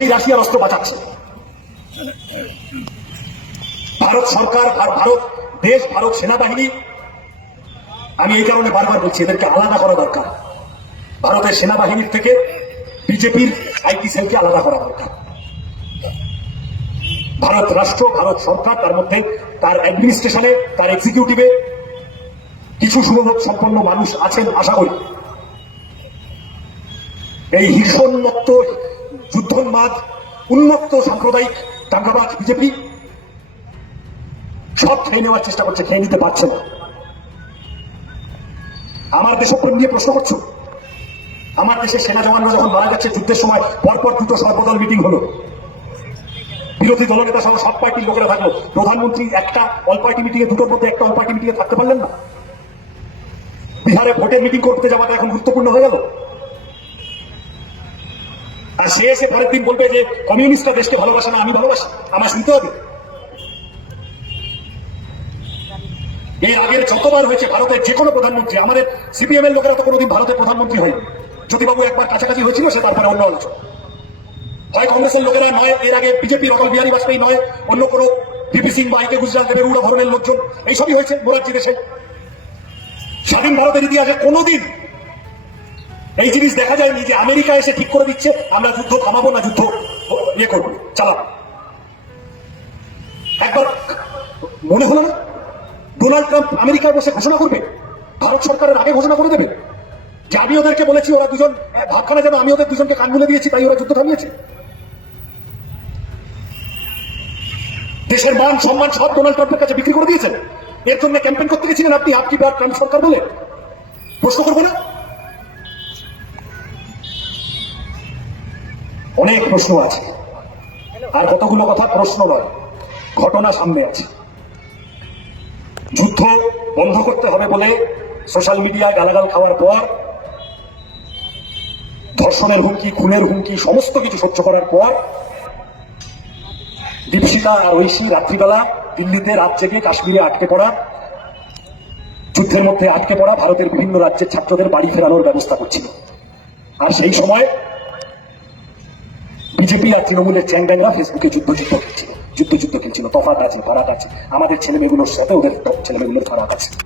এই রাশিয়ার অস্ত্র বাঁচাচ্ছে। ভারত সরকার আর ভারত, দেশ, ভারত সেনাবাহিনী, আমি এই কারণে বারবার বলছি, এদেরকে আলাদা করা দরকার। ভারতের সেনাবাহিনীর থেকে বিজেপির আইটি সেলকে আলাদা করা দরকার। ভারত রাষ্ট্র, ভারত সরকার, তার মধ্যে তার অ্যাডমিনিস্ট্রেশনে তার এক্সিকিউটিভে কিছু সুযোগ সম্পন্ন মানুষ আছেন, আশা করি। এই হিংসোন্মত্ত যুদ্ধোন্মাদ উন্মত্ত সাম্প্রদায়িক দাঙ্গাবাজ বিজেপি। সব খেয়ে নেওয়ার চেষ্টা করছে খেয়ে নিতে পারছে না। আমার দেশপ্রেম নিয়ে প্রশ্ন করছ? আমার দেশের সেনা জওয়ানরা যখন মারা যাচ্ছে, যুদ্ধের সময় পরপর দুটো সর্বদল মিটিং হলো। বিরোধী দলনেতা সহ সব পার্টির লোকেরা থাকল। প্রধানমন্ত্রী একটা, অল পার্টি মিটিংয়ে, দুটোর মধ্যে একটা অল পার্টি মিটিংয়ে থাকতে পারলেন না। বিহারে ভোটের মিটিং করতে যাওয়াটা এখন গুরুত্বপূর্ণ হয়ে গেল। আর সে এসে পরের দিন বলবে যে, কমিউনিস্টরা দেশকে ভালোবাসে না, আমি ভালোবাসি। আমার শুনতে হবে। এর আগের যতবার হয়েছে ভারতের যে কোনো প্রধানমন্ত্রী, আমাদের সিপিএম এর লোকেরা তো কোনোদিন ভারতের প্রধানমন্ত্রী হয়নি। জ্যোতিবাবু একবার কাছাকাছি হয়েছিল, সে তারপরে অন্য আলোচনা হয় কংগ্রেসের লোকেরা নয়, এর আগে বিজেপির অটল বিহারী বাজপেয়ী নয়, অন্য কোনো বিপি সিং বা আইকে গুজরাল দেবের উড়ো ধরনের লোকজন। এইসবই হয়েছে মোরারজি দেশে। স্বাধীন ভারতের ইতিহাসে কোনোদিন এই জিনিস দেখা যায়নি যে আমেরিকা এসে ঠিক করে দিচ্ছে, আমরা যুদ্ধ থামাবো না যুদ্ধ? ইয়ে করব চালাবো একবার মনে হলো না? ডোনাল্ড ট্রাম্প আমেরিকায় বসে ঘোষণা করবে? ভারত সরকারের আগে ঘোষণা করে দেবে? যে আমি ওদেরকে বলেছি, ওরা দুজন ভাবখানা যেন আমি ওদের দুজনকে কান দিয়েছি, তাই ওরা যুদ্ধ থামিয়েছে। দেশের মান, সম্মান সব ডোনাল্ড ট্রাম্পের কাছে বিক্রি করে দিয়েছেন। এর জন্য ক্যাম্পেইন করতে গেছিলেন আপনি আপনি ট্রাম্প সরকার বলে? প্রশ্ন করব না? অনেক প্রশ্ন আছে। আর কতগুলো কথা প্রশ্ন নয়, ঘটনা সামনে আছে। যুদ্ধ বন্ধ করতে হবে বলে সোশ্যাল মিডিয়ায় গালাগাল খাওয়ার পর, ধর্ষণের হুমকি, খুনের হুমকি, সমস্ত কিছু সহ্য করার পর দীপশিকা আর ঐশী রাত্রিবেলা দিল্লিতে রাত জেগে কাশ্মীরে আটকে পড়া, যুদ্ধের মধ্যে আটকে পড়া ভারতের বিভিন্ন রাজ্যের ছাত্রদের বাড়ি ফেরানোর ব্যবস্থা করছিল। আর সেই সময় বিজেপি আর তৃণমূলের চ্যাংড্যাংরা ফেসবুকে যুদ্ধ যুদ্ধ খেলছিল। যুদ্ধ যুদ্ধ খেলছিল তফাত আছে ফারাক আছে। আমাদের ছেলেমেয়েগুলোর সাথে ওদের ছেলেমেয়েগুলোর ফারাক আছে।